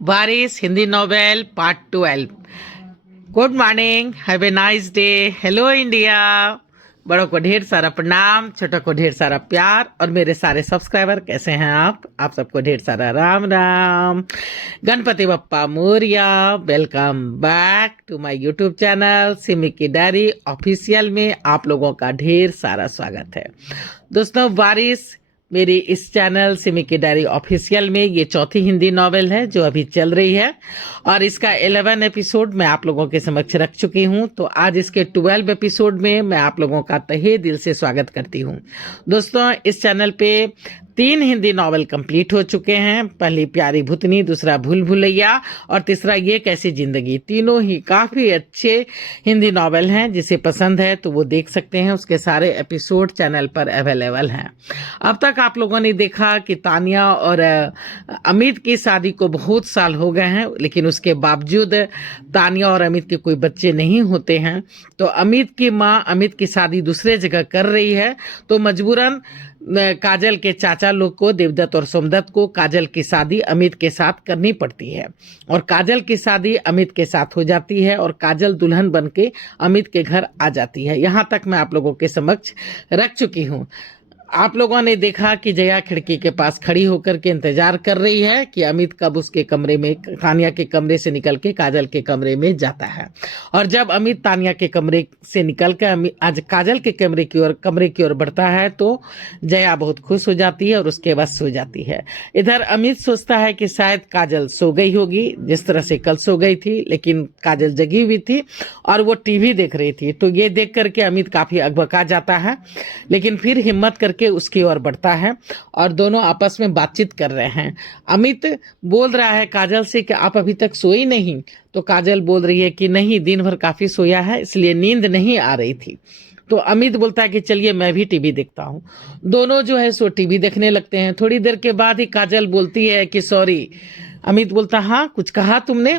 बारिश Hindi novel part 12। Good morning, have a nice day. Hello India. बड़ों को ढेर सारा प्रणाम, छोटों को ढेर सारा प्यार, और मेरे सारे सब्सक्राइबर कैसे हैं आप सबको ढेर सारा Ram Ram. Ganpati Bappa Morya. Welcome back to my YouTube channel Simi की डायरी ऑफिशियल में आप लोगों का ढेर सारा स्वागत है। दोस्तों, बारिश मेरी इस चैनल सिमी की डायरी ऑफिशियल में ये चौथी हिंदी नॉवेल है जो अभी चल रही है, और इसका 11 एपिसोड मैं आप लोगों के समक्ष रख चुकी हूँ। तो आज इसके 12 एपिसोड में मैं आप लोगों का तहे दिल से स्वागत करती हूँ। दोस्तों, इस चैनल पे 3 हिंदी नॉवेल कंप्लीट हो चुके हैं। पहली प्यारी भूतनी, दूसरा भूल भुलैया, और तीसरा ये कैसी जिंदगी। तीनों ही काफ़ी अच्छे हिंदी नॉवेल हैं। जिसे पसंद है तो वो देख सकते हैं, उसके सारे एपिसोड चैनल पर अवेलेबल हैं। अब तक आप लोगों ने देखा कि तानिया और अमित की शादी को बहुत साल हो गए हैं, लेकिन उसके बावजूद तानिया और अमित के कोई बच्चे नहीं होते हैं। तो अमित की माँ अमित की शादी दूसरे जगह कर रही है, तो मजबूरन काजल के चाचा लोग को, देवदत्त और सोमदत्त को, काजल की शादी अमित के साथ करनी पड़ती है। और काजल की शादी अमित के साथ हो जाती है, और काजल दुल्हन बन के अमित के घर आ जाती है। यहाँ तक मैं आप लोगों के समक्ष रख चुकी हूँ। आप लोगों ने देखा कि जया खिड़की के पास खड़ी होकर के इंतजार कर रही है कि अमित कब उसके कमरे में, तानिया के कमरे से निकल के काजल के कमरे में जाता है। और जब अमित तानिया के कमरे से निकल कर आज काजल के कमरे की ओर बढ़ता है, तो जया बहुत खुश हो जाती है और उसके बाद सो जाती है। इधर अमित सोचता है कि शायद काजल सो गई होगी, जिस तरह से कल सो गई थी, लेकिन काजल जगी हुई थी और वो टीवी देख रही थी। तो ये देख करके अमित काफी अकबका जाता है, लेकिन फिर हिम्मत करके उसकी ओर बढ़ता है और दोनों आपस में बातचीत कर रहे हैं। अमित बोल रहा है काजल से कि आप अभी तक सोई नहीं, तो काजल बोल रही है कि नहीं, दिन भर काफी सोया है, इसलिए नींद नहीं आ रही थी। तो अमित बोलता है कि चलिए मैं भी टीवी देखता हूँ। दोनों जो है सो टीवी देखने लगते हैं। थोड़ी देर के बाद ही काजल बोलती है कि सॉरी। अमित बोलता, हाँ कुछ कहा तुमने?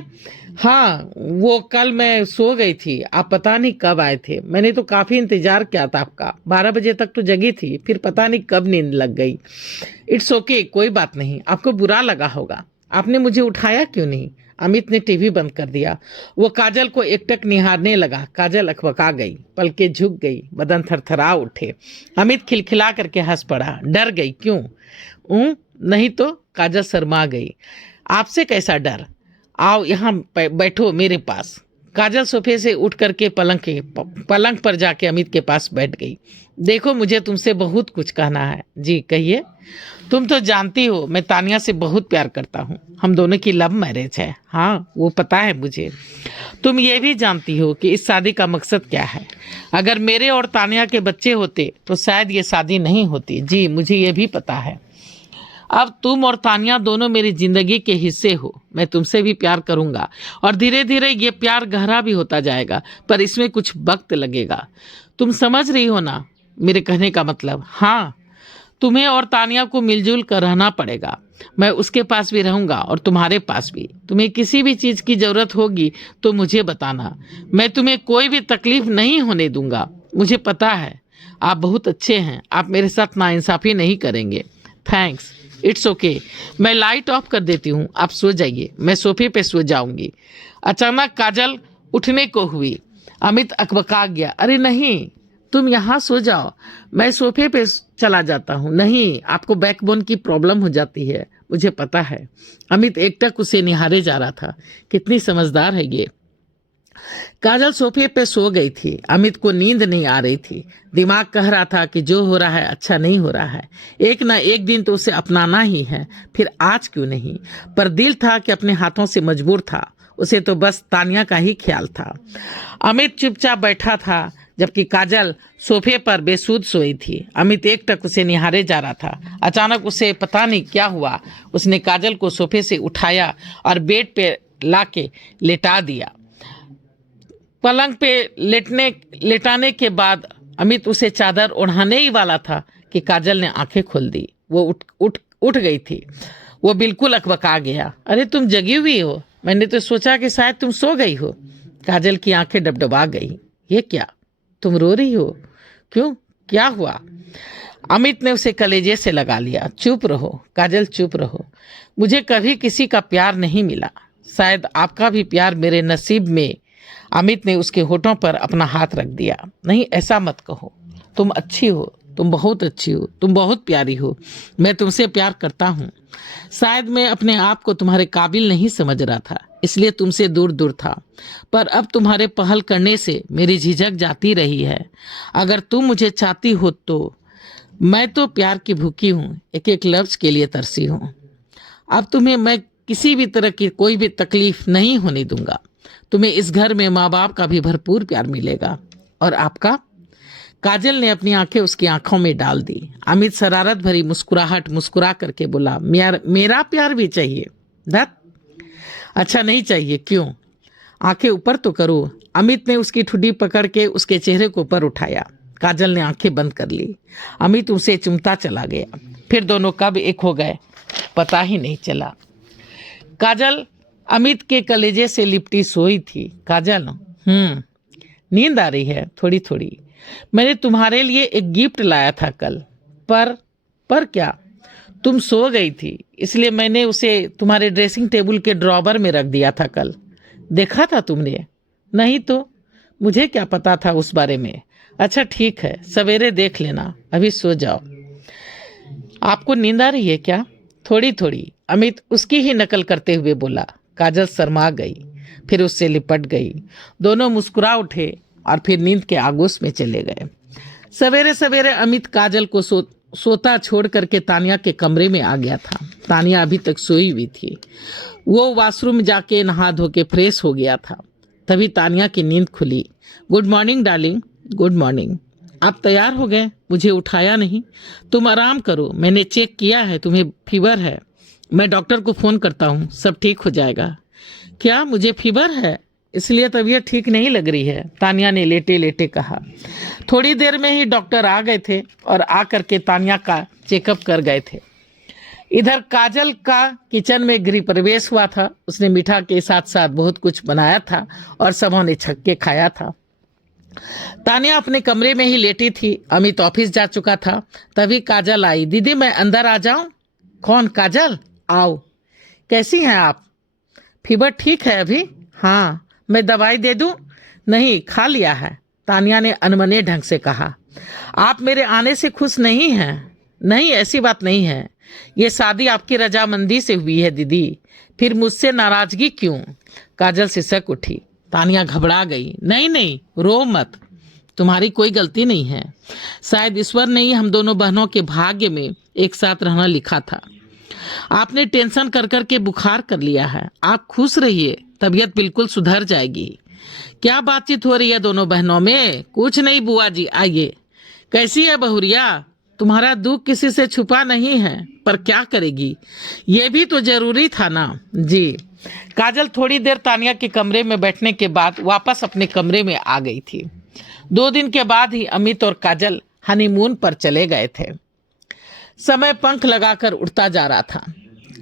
हाँ, वो कल मैं सो गई थी, आप पता नहीं कब आए थे। मैंने तो काफ़ी इंतज़ार किया था आपका, 12 बजे तक तो जगी थी, फिर पता नहीं कब नींद लग गई। इट्स ओके, कोई बात नहीं, आपको बुरा लगा होगा, आपने मुझे उठाया क्यों नहीं? अमित ने टीवी बंद कर दिया। वो काजल को एकटक निहारने लगा। काजल अकबका गई, पलकें झुक गई, बदन थरथरा उठे। अमित खिलखिला करके हंस पड़ा। डर गई? क्यों? नहीं तो, काजल शर्मा गई। आपसे कैसा डर? आओ यहाँ बैठो मेरे पास। काजल सोफे से उठ करके पलंग पर जाके अमित के पास बैठ गई। देखो, मुझे तुमसे बहुत कुछ कहना है। जी कहिए। तुम तो जानती हो मैं तानिया से बहुत प्यार करता हूँ, हम दोनों की लव मैरिज है। हाँ वो पता है मुझे। तुम ये भी जानती हो कि इस शादी का मकसद क्या है। अगर मेरे और तानिया के बच्चे होते तो शायद ये शादी नहीं होती। जी मुझे ये भी पता है। अब तुम और तानिया दोनों मेरी जिंदगी के हिस्से हो। मैं तुमसे भी प्यार करूंगा और धीरे धीरे ये प्यार गहरा भी होता जाएगा, पर इसमें कुछ वक्त लगेगा। तुम समझ रही हो ना मेरे कहने का मतलब? हाँ, तुम्हें और तानिया को मिलजुल कर रहना पड़ेगा। मैं उसके पास भी रहूंगा और तुम्हारे पास भी। तुम्हें किसी भी चीज़ की ज़रूरत होगी तो मुझे बताना। मैं तुम्हें कोई भी तकलीफ नहीं होने दूंगा। मुझे पता है आप बहुत अच्छे हैं, आप मेरे साथ नाइंसाफ़ी नहीं करेंगे। Thanks, it's okay. मैं लाइट ऑफ कर देती हूँ, आप सो जाइए, मैं सोफे पे सो जाऊंगी। अचानक काजल उठने को हुई। अमित अकबका गया। अरे नहीं, तुम यहाँ सो जाओ, मैं सोफे पे चला जाता हूँ। नहीं, आपको बैकबोन की प्रॉब्लम हो जाती है, मुझे पता है। अमित एकटक उसे निहारे जा रहा था। कितनी समझदार है ये। काजल सोफे पे सो गई थी। अमित को नींद नहीं आ रही थी। दिमाग कह रहा था कि जो हो रहा है अच्छा नहीं हो रहा है, एक ना एक दिन तो उसे अपनाना ही है, फिर आज क्यों नहीं। पर दिल था कि अपने हाथों से मजबूर था। उसे तो बस तानिया का ही ख्याल था। अमित चुपचाप बैठा था, जबकि काजल सोफे पर बेसुध सोई थी। अमित एकटक उसे निहारे जा रहा था। अचानक उसे पता नहीं क्या हुआ। उसने काजल को सोफे से उठाया और बेड पे लाके लेटा दिया। पलंग पे लेटाने के बाद अमित उसे चादर ओढ़ाने ही वाला था कि काजल ने आंखें खोल दी। वो उठ गई थी। वो बिल्कुल अकबका गया। अरे तुम जगी हुई हो? मैंने तो सोचा कि शायद तुम सो गई हो। काजल की आंखें डबडबा गई। ये क्या, तुम रो रही हो? क्यों, क्या हुआ? अमित ने उसे कलेजे से लगा लिया। चुप रहो काजल, चुप रहो। मुझे कभी किसी का प्यार नहीं मिला, शायद आपका भी प्यार मेरे नसीब में। अमित ने उसके होठों पर अपना हाथ रख दिया। नहीं, ऐसा मत कहो। तुम अच्छी हो, तुम बहुत अच्छी हो, तुम बहुत प्यारी हो। मैं तुमसे प्यार करता हूँ। शायद मैं अपने आप को तुम्हारे काबिल नहीं समझ रहा था, इसलिए तुमसे दूर दूर था। पर अब तुम्हारे पहल करने से मेरी झिझक जाती रही है। अगर तुम मुझे चाहती हो तो मैं तो प्यार की भूखी हूँ, एक एक लफ्ज के लिए तरसी हूँ। अब तुम्हें मैं किसी भी तरह की कोई भी तकलीफ नहीं होने दूंगा। तुम्हें इस घर में माँ बाप का भी भरपूर प्यार मिलेगा। और आपका? काजल ने अपनी आंखें उसकी आंखों में डाल दी। अमित शरारत भरी मुस्कुराहट मुस्कुरा करके बोला, मेरा प्यार भी चाहिए? धत, अच्छा नहीं चाहिए, क्यों? आंखें ऊपर तो करो। अमित ने उसकी ठुड्डी पकड़ के उसके चेहरे को ऊपर उठाया। काजल ने आंखें बंद कर ली। अमित उसे चुमता चला गया। फिर दोनों कब एक हो गए पता ही नहीं चला। काजल अमित के कलेजे से लिपटी सोई थी। काजल, नींद आ रही है थोड़ी थोड़ी। मैंने तुम्हारे लिए एक गिफ्ट लाया था कल, पर क्या? तुम सो गई थी, इसलिए मैंने उसे तुम्हारे ड्रेसिंग टेबल के ड्रॉवर में रख दिया था। कल देखा था तुमने? नहीं तो मुझे क्या पता था उस बारे में। अच्छा ठीक है, सवेरे देख लेना, अभी सो जाओ। आपको नींद आ रही है क्या? थोड़ी थोड़ी, अमित उसकी ही नकल करते हुए बोला। काजल शर्मा गई, फिर उससे लिपट गई। दोनों मुस्कुरा उठे और फिर नींद के आगोश में चले गए। सवेरे सवेरे अमित काजल को सोता छोड़ करके तानिया के कमरे में आ गया था। तानिया अभी तक सोई हुई थी। वो वॉशरूम जाके नहा धो के फ्रेश हो गया था। तभी तानिया की नींद खुली। Good morning darling. Good morning. आप तैयार हो गए? मुझे उठाया नहीं। तुम आराम करो, मैंने चेक किया है, तुम्हें फीवर है। मैं डॉक्टर को फोन करता हूँ, सब ठीक हो जाएगा। क्या मुझे फीवर है? इसलिए तबीयत ठीक नहीं लग रही है, तानिया ने लेटे लेटे कहा। थोड़ी देर में ही डॉक्टर आ गए थे और आकर के तानिया का चेकअप कर गए थे। इधर काजल का किचन में गृह प्रवेश हुआ था। उसने मीठा के साथ साथ बहुत कुछ बनाया था और सबों ने छक के खाया था। तानिया अपने कमरे में ही लेटी थी। अमित ऑफिस जा चुका था। तभी काजल आई। दीदी मैं अंदर आ जाऊं? कौन? काजल, आओ। कैसी हैं आप? फीवर ठीक है अभी? हाँ। मैं दवाई दे दूं? नहीं, खा लिया है, तानिया ने अनमने ढंग से कहा। आप मेरे आने से खुश नहीं हैं? नहीं, ऐसी बात नहीं है। ये शादी आपकी रजामंदी से हुई है दीदी, फिर मुझसे नाराजगी क्यों? काजल सिसक उठी। तानिया घबरा गई। नहीं नहीं, रो मत, तुम्हारी कोई गलती नहीं है। शायद ईश्वर ने ही हम दोनों बहनों के भाग्य में एक साथ रहना लिखा था। आपने टेंशन कर कर के बुखार कर लिया है। आप खुश रहिए, तबीयत बिल्कुल सुधर जाएगी। क्या बातचीत हो रही है दोनों बहनों में? कुछ नहीं बुआ जी, आइए। कैसी है बहुरिया? तुम्हारा दुख किसी से छुपा नहीं है, पर क्या करेगी, ये भी तो जरूरी था ना। जी। काजल थोड़ी देर तानिया के कमरे में बैठने के बाद वापस अपने कमरे में आ गई थी। 2 दिन के बाद ही अमित और काजल हनीमून पर चले गए थे। समय पंख लगाकर उड़ता जा रहा था।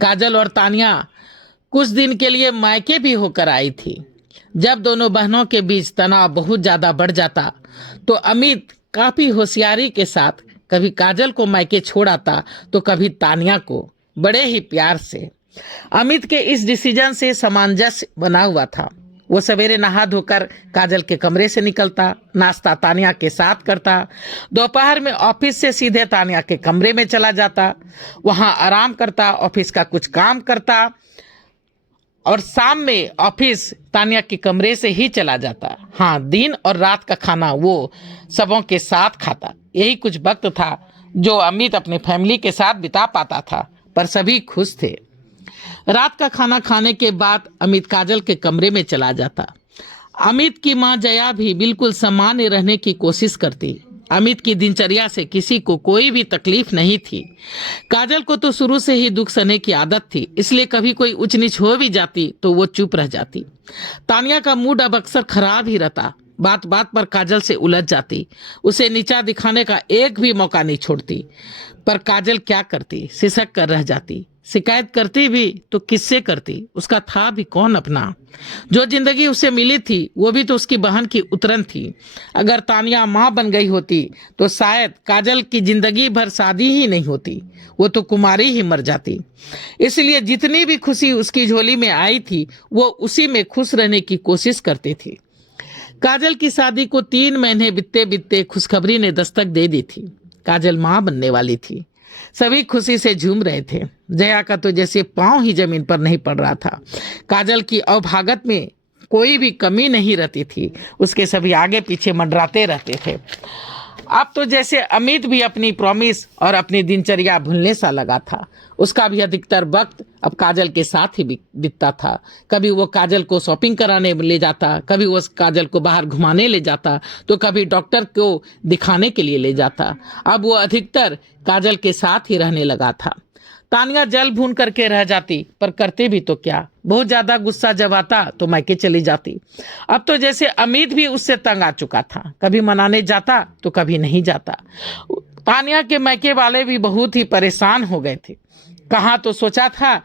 काजल और तानिया कुछ दिन के लिए मायके भी होकर आई थी। जब दोनों बहनों के बीच तनाव बहुत ज्यादा बढ़ जाता तो अमित काफी होशियारी के साथ कभी काजल को मायके छोड़ आता तो कभी तानिया को, बड़े ही प्यार से। अमित के इस डिसीजन से सामंजस्य बना हुआ था। वो सवेरे नहा धोकर काजल के कमरे से निकलता, नाश्ता तानिया के साथ करता, दोपहर में ऑफिस से सीधे तानिया के कमरे में चला जाता, वहां आराम करता, ऑफिस का कुछ काम करता और शाम में ऑफिस तानिया के कमरे से ही चला जाता। हाँ, दिन और रात का खाना वो सबों के साथ खाता। यही कुछ वक्त था जो अमित अपने फैमिली के साथ बिता पाता था, पर सभी खुश थे। रात का खाना खाने के बाद अमित काजल के कमरे में चला जाता। अमित की मां जया भी बिल्कुल सामान्य रहने की कोशिश करती। अमित की दिनचर्या से किसी को कोई भी तकलीफ नहीं थी। काजल को तो शुरू से ही दुख सहने की आदत थी, इसलिए कभी कोई ऊंच नीच हो भी जाती तो वो चुप रह जाती। तानिया का मूड अब अक्सर खराब ही रहता। बात बात पर काजल से उलझ जाती, उसे नीचा दिखाने का एक भी मौका नहीं छोड़ती। पर काजल क्या करती, सिसक कर रह जाती। शिकायत करती भी तो किससे करती, उसका था भी कौन अपना। जो जिंदगी उसे मिली थी वो भी तो उसकी बहन की उतरन थी। अगर तानिया माँ बन गई होती तो शायद काजल की जिंदगी भर शादी ही नहीं होती, वो तो कुमारी ही मर जाती। इसलिए जितनी भी खुशी उसकी झोली में आई थी वो उसी में खुश रहने की कोशिश करती थी। काजल की शादी को 3 महीने बीतते बीतते खुशखबरी ने दस्तक दे दी थी। काजल माँ बनने वाली थी। सभी खुशी से झूम रहे थे। जया का तो जैसे पांव ही जमीन पर नहीं पड़ रहा था। काजल की अवभागत में कोई भी कमी नहीं रहती थी, उसके सभी आगे पीछे मंडराते रहते थे। अब तो जैसे अमित भी अपनी प्रॉमिस और अपनी दिनचर्या भूलने सा लगा था। उसका भी अधिकतर वक्त अब काजल के साथ ही बीतता था। कभी वो काजल को शॉपिंग कराने ले जाता, कभी वो काजल को बाहर घुमाने ले जाता, तो कभी डॉक्टर को दिखाने के लिए ले जाता। अब वो अधिकतर काजल के साथ ही रहने लगा था। तानिया जल भून करके रह जाती, पर करते भी तो क्या। बहुत ज्यादा गुस्सा जब आता तो मायके चली जाती। अब तो जैसे अमित भी उससे तंग आ चुका था। कभी मनाने जाता तो कभी नहीं जाता। तानिया के मायके वाले भी बहुत ही परेशान हो गए थे। कहाँ तो सोचा था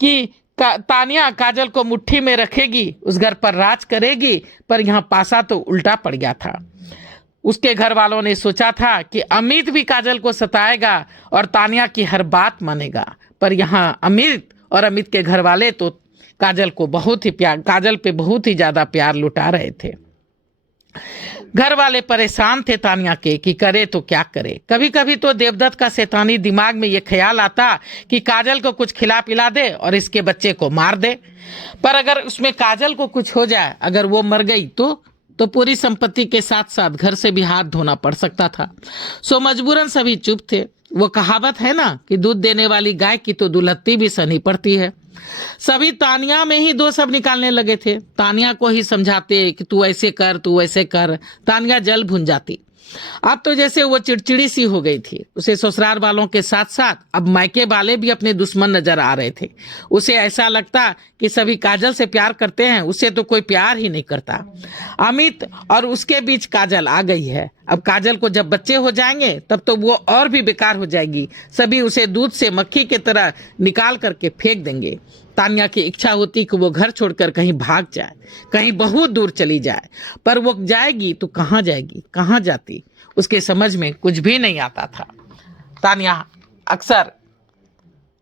कि तानिया काजल को मुट्ठी में रखेगी, उस घर पर राज करेगी, पर यहाँ पासा तो उल्टा पड़ गया था। उसके घर वालों ने सोचा था कि अमित भी काजल को सताएगा और तानिया की हर बात मानेगा, पर यहाँ अमित और अमित के घर वाले तो काजल पे बहुत ही ज्यादा प्यार लुटा रहे थे। घर वाले परेशान थे तानिया के कि करे तो क्या करे। कभी कभी तो देवदत्त का शैतानी दिमाग में ये ख्याल आता कि काजल को कुछ खिला पिला दे और इसके बच्चे को मार दे, पर अगर उसमें काजल को कुछ हो जाए, अगर वो मर गई तो पूरी संपत्ति के साथ साथ घर से भी हाथ धोना पड़ सकता था। सो मजबूरन सभी चुप थे। वो कहावत है ना कि दूध देने वाली गाय की तो दुलहत्ती भी सनी पड़ती है। सभी तानिया में ही दोष अब निकालने लगे थे। तानिया को ही समझाते कि तू ऐसे कर, तू ऐसे कर। तानिया जल भुन जाती। अब तो जैसे वो चिड़चिड़ी सी हो गई थी। उसे ससुराल वालों के साथ साथ अब मायके वाले भी अपने दुश्मन नजर आ रहे थे। उसे ऐसा लगता कि सभी काजल से प्यार करते हैं, उससे तो कोई प्यार ही नहीं करता। अमित और उसके बीच काजल आ गई है। अब काजल को जब बच्चे हो जाएंगे तब तो वो और भी बेकार हो जाएगी। सभी उसे दूध से मक्खी की तरह निकाल करके फेंक देंगे। तानिया की इच्छा होती कि वो घर छोड़कर कहीं भाग जाए, कहीं बहुत दूर चली जाए, पर वो जाएगी तो कहाँ जाएगी, कहाँ जाती, उसके समझ में कुछ भी नहीं आता था। तानिया अक्सर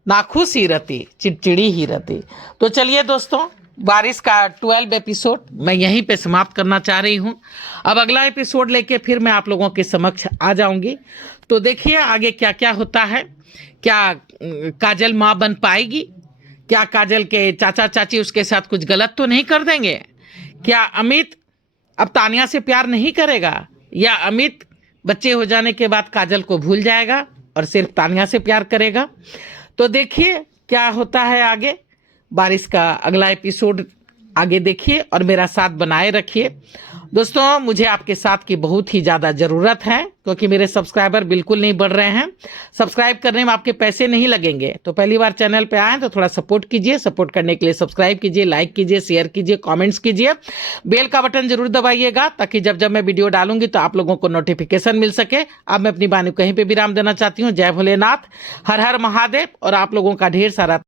नाखुश ही रहती, चिड़चिड़ी ही रहती। तो चलिए दोस्तों, बारिश का 12 एपिसोड मैं यहीं पे समाप्त करना चाह रही हूँ। अब अगला एपिसोड लेके फिर मैं आप लोगों के समक्ष आ जाऊंगी। तो देखिए आगे क्या क्या होता है। क्या काजल माँ बन पाएगी? क्या काजल के चाचा चाची उसके साथ कुछ गलत तो नहीं कर देंगे? क्या अमित अब तानिया से प्यार नहीं करेगा, या अमित बच्चे हो जाने के बाद काजल को भूल जाएगा और सिर्फ तानिया से प्यार करेगा? तो देखिए क्या होता है आगे। बारिश का अगला एपिसोड आगे देखिए और मेरा साथ बनाए रखिए। दोस्तों, मुझे आपके साथ की बहुत ही ज़्यादा ज़रूरत है, क्योंकि मेरे सब्सक्राइबर बिल्कुल नहीं बढ़ रहे हैं। सब्सक्राइब करने में आपके पैसे नहीं लगेंगे। तो पहली बार चैनल पे आए तो थोड़ा सपोर्ट कीजिए। सपोर्ट करने के लिए सब्सक्राइब कीजिए, लाइक कीजिए, शेयर कीजिए, कमेंट्स कीजिए, बेल का बटन जरूर दबाइएगा, ताकि जब जब मैं वीडियो डालूंगी तो आप लोगों को नोटिफिकेशन मिल सके। अब मैं अपनी वाणी कहीं पर विराम देना चाहती हूँ। जय भोलेनाथ, हर हर महादेव, और आप लोगों का ढेर सारा